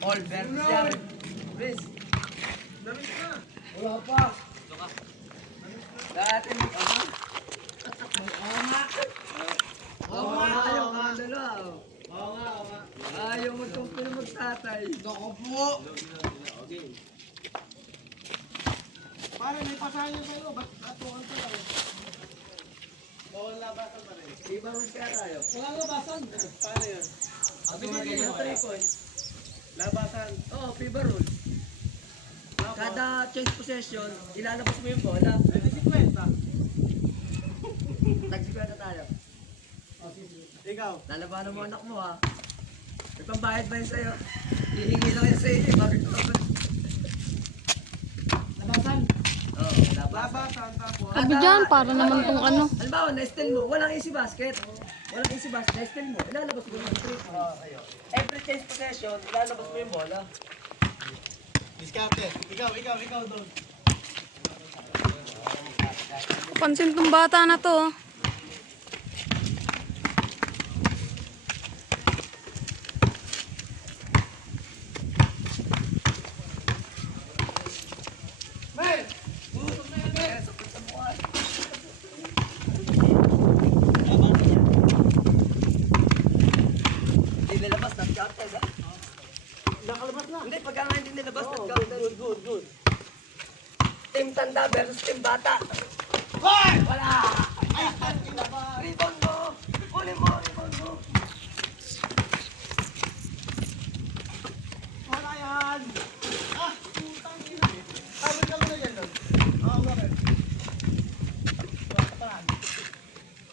All versus yan. Please. Wala pa. Dati mo ano? Oo nga. Ayaw ka ng dalawa. Oo nga. Ayaw mo itong pinamagtatay. Doko po. Pare, may pasahan yan sa'yo. Ba't atukan ka lang? Bawal labasan pa rin. Iba mo siya tayo. Walang labasan. Paano yun? Binigyan ng 3 points. Labasan. Oo, FIBA rule. Kada change possession, ilalabas mo yung bola. May 50. Tag-50 tayo. Ikaw. Lalabanan mo anak mo ha. May pambayad ba yun sa'yo? Hihingi lang yun sa'yo. Bakit ko ba? Labasan. Oo, labasan. Labasan tapos. Sabi dyan, para naman tong ano. Halimbawa, na-steal mo. Walang easy basket. Walang easy basket. Na-steal mo. Ilalabas mo yung 3 points. Every change possession, ilalabas mo yung bola. Diskarte. Ikaw doon. Pansin tong bata na to. Mer! Hindi nilabas, nag-counted ha? Nakalabas na. Hindi, pagka nga hindi nilabas, nag-counted. Good. Team tanda versus team bata. Hoy! Wala! Rebound mo! Uli mo, rebound mo! Wala yan! Ah! Putang ina. Abot ka muna yan doon. Oo, bakit?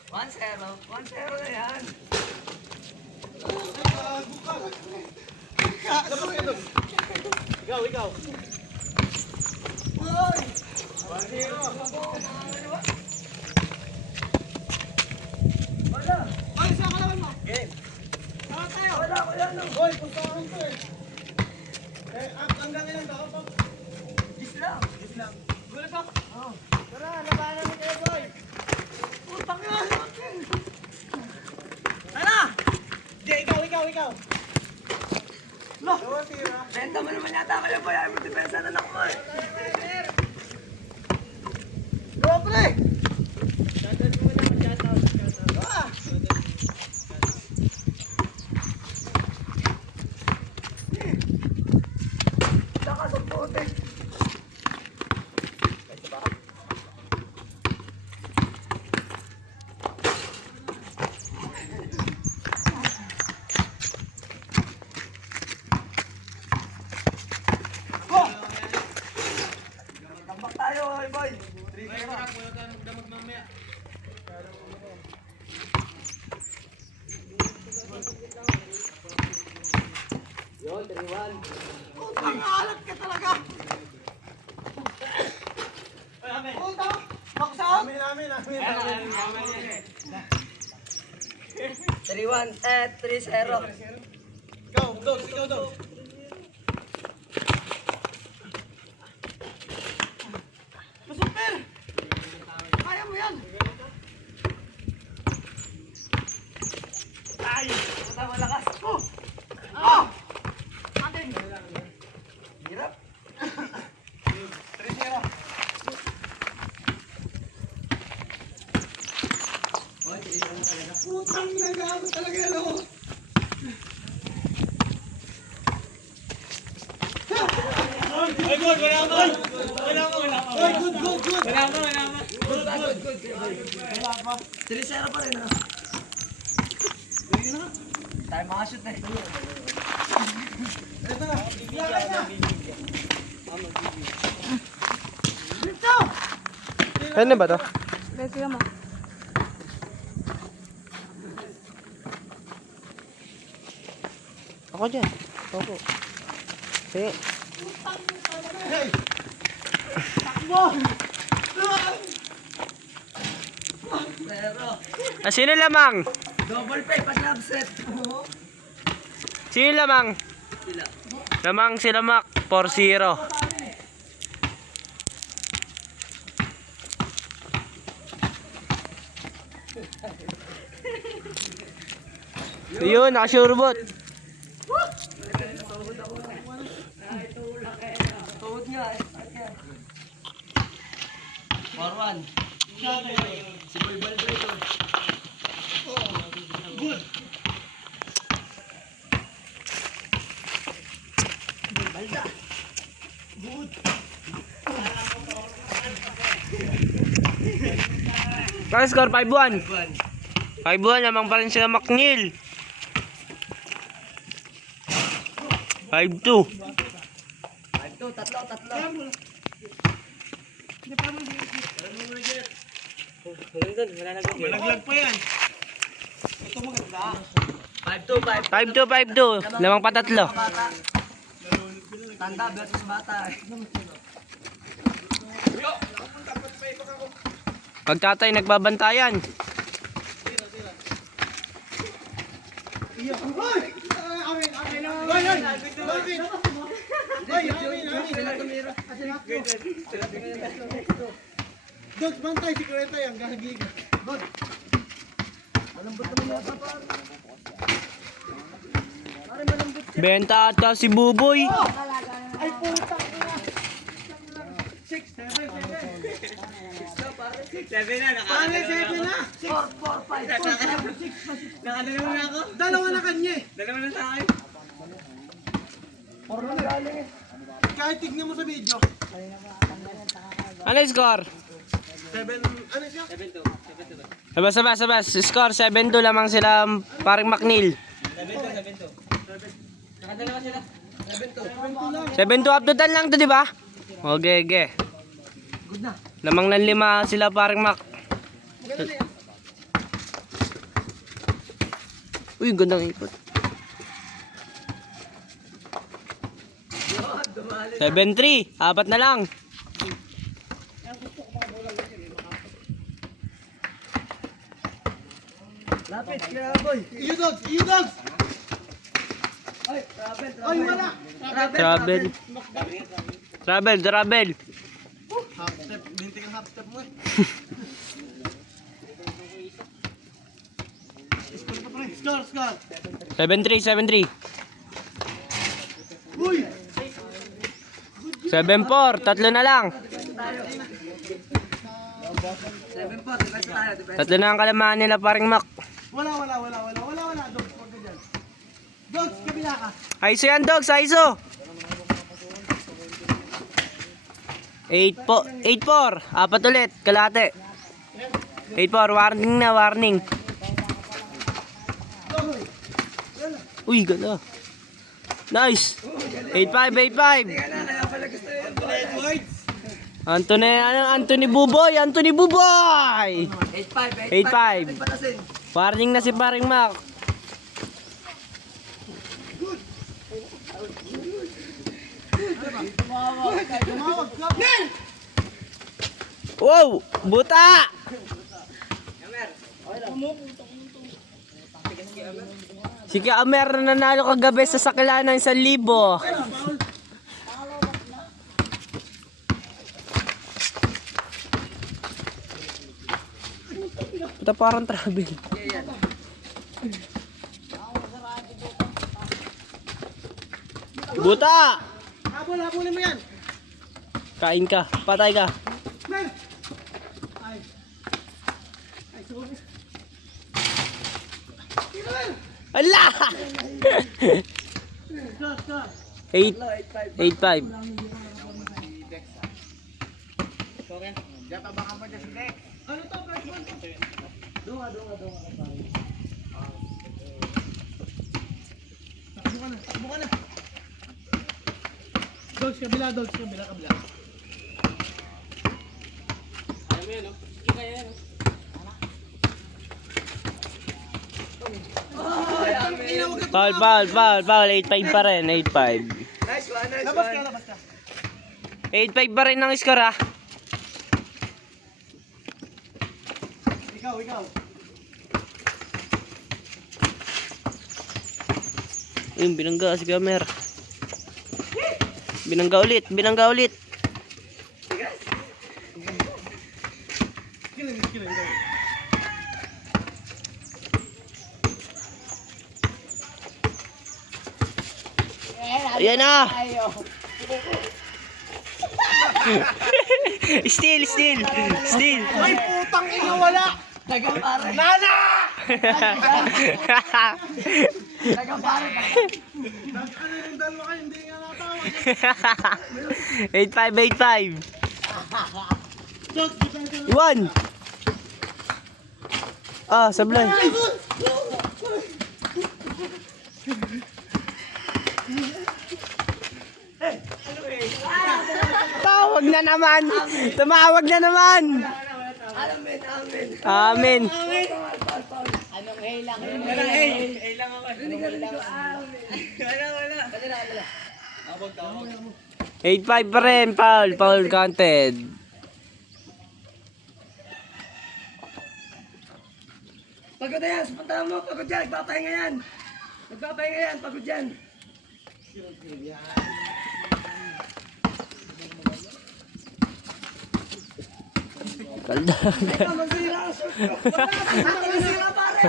1-0. 1-0 na yan. Labas ka doon. Ikaw. Hoy! 1-0. Wala! Ay, saan ka naman mo? Game! Saan tayo? Wala na! Hoy, puntahan ko eh. Hanggang ilan ba ako? Gis lang! Gulat ako. Tara, labanan mo kayo, boy. Putang ina natin! Tara! Hindi, ikaw. Dawa tira. Benta mo naman yata kayo boy! Ayaw mo depensa na ako eh! Go, pre! Shoutout mo na, shoutout. Saka sa puti! Tambak tayo boy! 3-0! Yun, 3-1. Ang alat ka talaga! Punta! Baksa! Amin. 3-1 at 3-0. Ikaw doon. Super! Kaya mo yan! Ay! Puta malakas! Oh! Atin! Hirap! 3-0. Boy, 3-1 talaga. Putang nagago talaga yan ako! Ay, good! Wala ka! Ay, good! Wala ka! Good. 3-0 pa rin ha. Tayo makashoot eh. Ito na! Lakad na! Ano ba to? Beso mo. Ako dyan. Opo. Sige. Hey! Takbo! Pero, Sino lamang? double pay pag upset. Sino lamang? Sila. Lamang sila Mac. 4-0. Yun, nakasurebot. Tuhod nga eh. Marwan. Si Boy Baldo ito. Good. Kaya score 5-1. 5-1 lamang pa rin sila McNeil. 5-2. Ito, tatlo. Malaglag pa yan. Ito maganda. 5-2. 5-2. Lamang pa tatlo. Bata. Tanda versus bata. Pagtatay nagbabantayan. Dogs, bantay si Kureta yan. Gagig. Good. Benta ata si Buboy. Ay, puta. 7 na, naka-7 na. 4, 5. Nakadalawa na ako. Dalawa na kanya eh. Dalawa na sa akin. Kahit tignan mo sa video. Ano yung score? 7, ano siya? Sabas. Score 7-2 lamang sila paring McNeil. 7-2 up to 10 lang to, di ba? Okay. Good na. Lamang ng 5 sila paring Mac. Uy, gandang ikot. 7-3, 4 na lang. Lapit, kaya boy. Iyo dogs. Ay, travel. Ay, wala. Travel. Half step, binti kang half step mo eh. Score pa pre. Score. 7-3. Uy! 7-4, 3 na lang. 7-4, defense tayo, defense. 3 na ang kalamaan nila paring Mac. Wala. Dogs, huwag ka dyan. Dogs, kabila ka. Aiso yan, dogs, aiso. 8-4, 4 ulit, kalate. 8-4, warning. Uy, ganda. Nice. 8-5. Anthony Buboy. 8-5. 8-5. Warning na si paring Mac. Wow, buta. Si Amer na nanalo kagabi sa sakilanan sa 1,000. Puta, parang travel. Buta! Habulin mo yan. Kain ka, patay ka. Men! Ay, sorry. Ala! Score. 8-5. Ano to, first one? Dunga. Takbo ka na. Dogs, kabila. Foul. 8-5 pa rin, 8-5. Nice one. Labas ka. 8-5 pa rin ang score, ah. Ikaw. Ayun, binangga si Gamer. Binangga ulit. Killing. Ayan na. Still. Ay, putang ina, wala! Tagang pare. Nana! Tagang pare. Ano yung dalawa kayo, hindi nga natawag. 8585. Shot, dito. Iwan. Ah, sablay. Tawag na naman. Tumawag na naman. Amen. Amen. Anong hey lang? Walang hey. Hey lang ako. Wala. 8-5 pa rin. Foul counted. Pagod na yan. Punta mo. Pagod yan. Nagpapahinga yan. Pagod yan. Kaldag. Ikaw, magsira ang shoot ko. Wala. Magsira pare.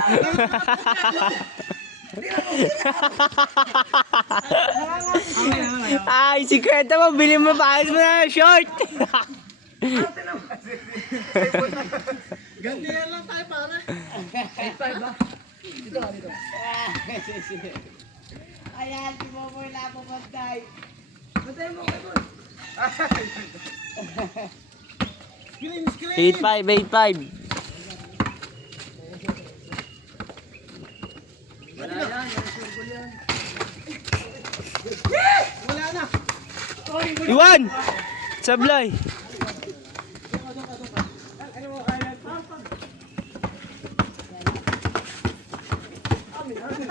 Ay, si Kwenta mo. Bili mo pa. Ayos mo na yung short. Gantihan lang tayo, pare. 8-5 ba? Dito. Ayan, si Momoy na pumantay. Bantayan mo kay boss. Screen. 8-5. Wala yan. Yung surgol yan. Wala na. Iwan. Sablay.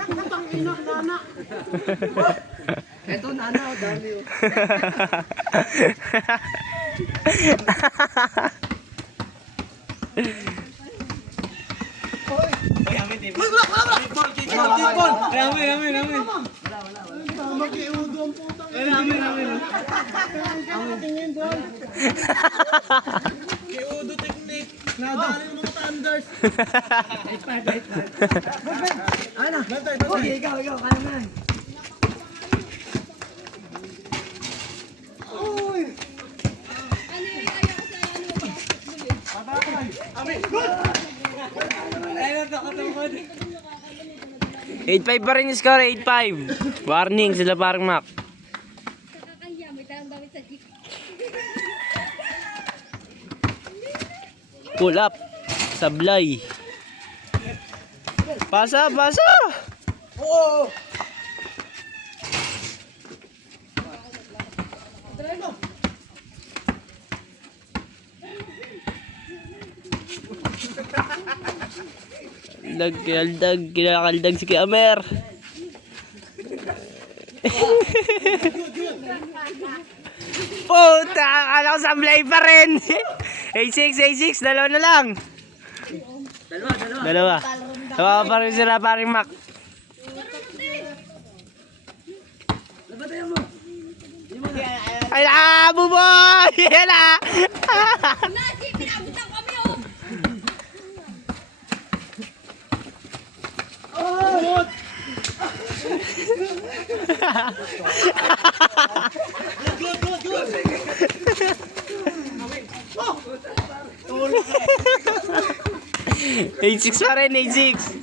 Putang ina, Nana. Eto, nana. Dami. Mag-iudo ang putang ina. Tingin doon. Iudo technique. Nadali ng mga thunders. 8-5. Ano? Bantay. Okay, ikaw. Kaya na. Uy! Amin. Good! 8-5 pa rin yung score. 8-5. Warning sila parang Mac. Kakakahiya, may tarang damit sa jeep. Pull up. Sablay. Pasa. Oo! Kinakaldag si Kiamer. Puta, akala ko sablay pa rin. 8-6, dalawa na lang. Dalawa. Tawa pa rin sila paring Mac. Bantayan mo. Ay na, buboy! Yan na! Nasi, pinabutan kami oh! Eight six pa rin, 8-6.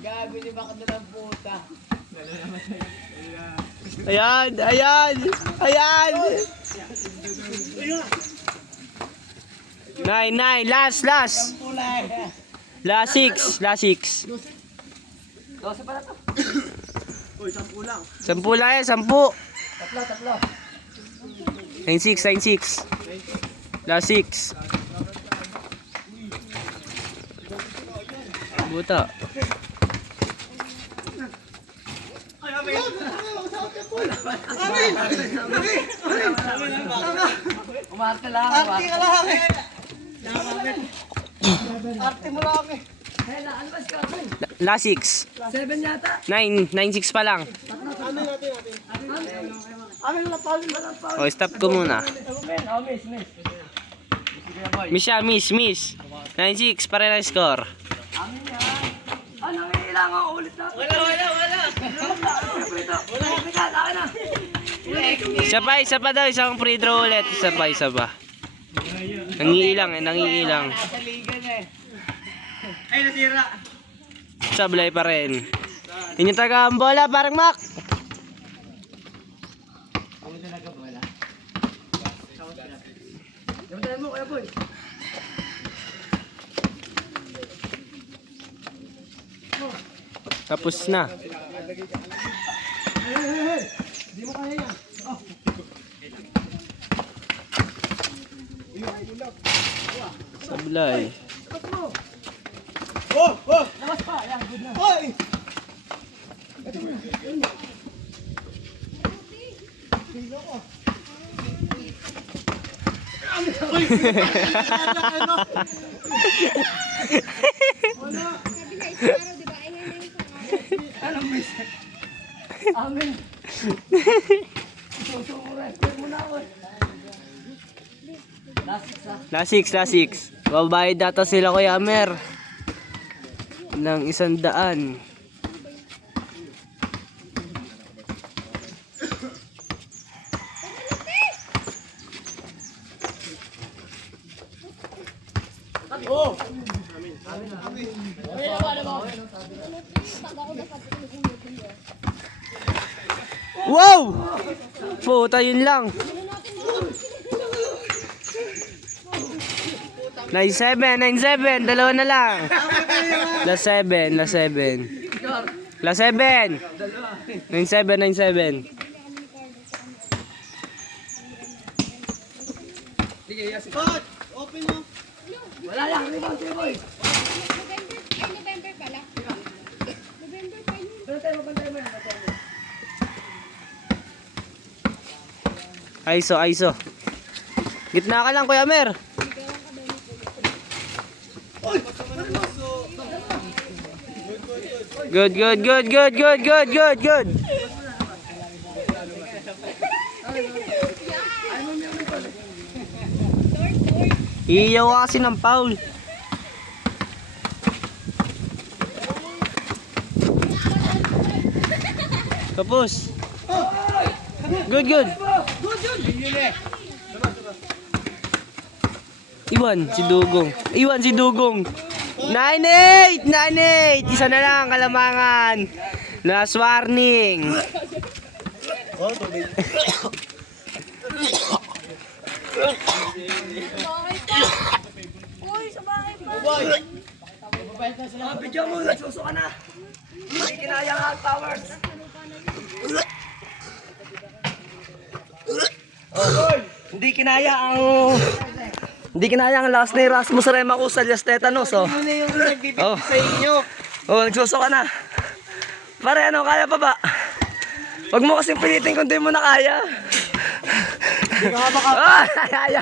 Gago niyo baka na ng puta. Ayan. 9, last. Kulay. Last 6. 12 pala to. 10 lang yan, 10. Tatlo. 9-6. Last 6. Buta. Umarte lang. Arte ka lang eh. Arte mo lang eh. Hela, ano ba score mo? Last 6. 7 yata. 9-6 pa lang. Ano natin? Amin na Paul. O, stop ko muna. Miss. Miss siya, miss. 9-6, pare na score. Amin yan. Ano, kailangan ulit na. Wala. Isa pa daw, isang free throw ulit. Isa pa. Nangiilang. Nasa liga na eh. Ay, nasira. Sablay pa rin. Yun yung taga ang bola, parang Mac. Ako na nagkabola. Gabatin mo, Kuya Boy. Tapos na. Hindi mo kaya yan. Sablay. Oh! Hoy! Sabi na isang araw, di ba? Ay, ngayon na isang araw. Amin. Susukuran. Kuya muna ako. Last 6. Babayad data sila Kuya Amer. Ng 100. Oh! Wow! Puta, yun lang. 9-7, dalawa na lang. Last 7. 9-7. Coach! Open mo! Wala lang. Rebound, Kuya Boy. November pala. November pa yun. Pero tayo, mabantay mo yan. Aiso. Gitna ka lang Kuya Amer. Good. Iyaw ka kasi ng foul. Tapos. Good. Iwan si Dugong. 9-8. Isa na lang kalamangan. Last warning. Uy, sa bahay pa. Boy! Bidyo mo, nagsuso ka na. Hindi kinaya ang powers. Hindi kinaya ang last ni Rasmus Remacus alias Tetanus, oh. Ano na yung nagbibigay Oh. sa inyo? Oh, nagsuso ka na. Pare, ano, kaya pa ba? Huwag mo kasing pilitin kung di mo na kaya. Ah, ay.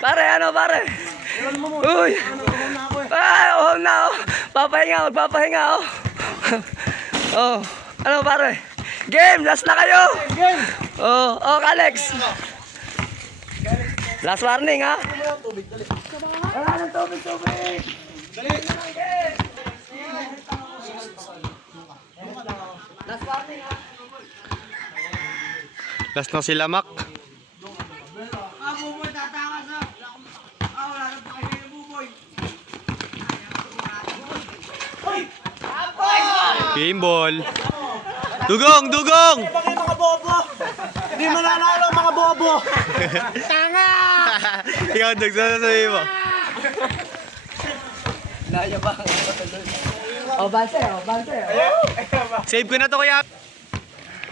Pare, ano, pare? Uy. Ay, oh, na, oh. Magpapahinga, oh. Oh, ano, pare? Game, last na kayo. Oh, Alex. Last warning, ha? Wala ng tubig. Last warning, ha? Last na sila Mac. Buboy, tatakas ha! Wala na pa kayo yung buboy! Game ball. Dugong! Bakit mga bobo? Hindi mananalo ang mga bobo! Ikaw, Dug, sasabihin mo. Naya ba? Oh, bante. Save ko na to Kuya.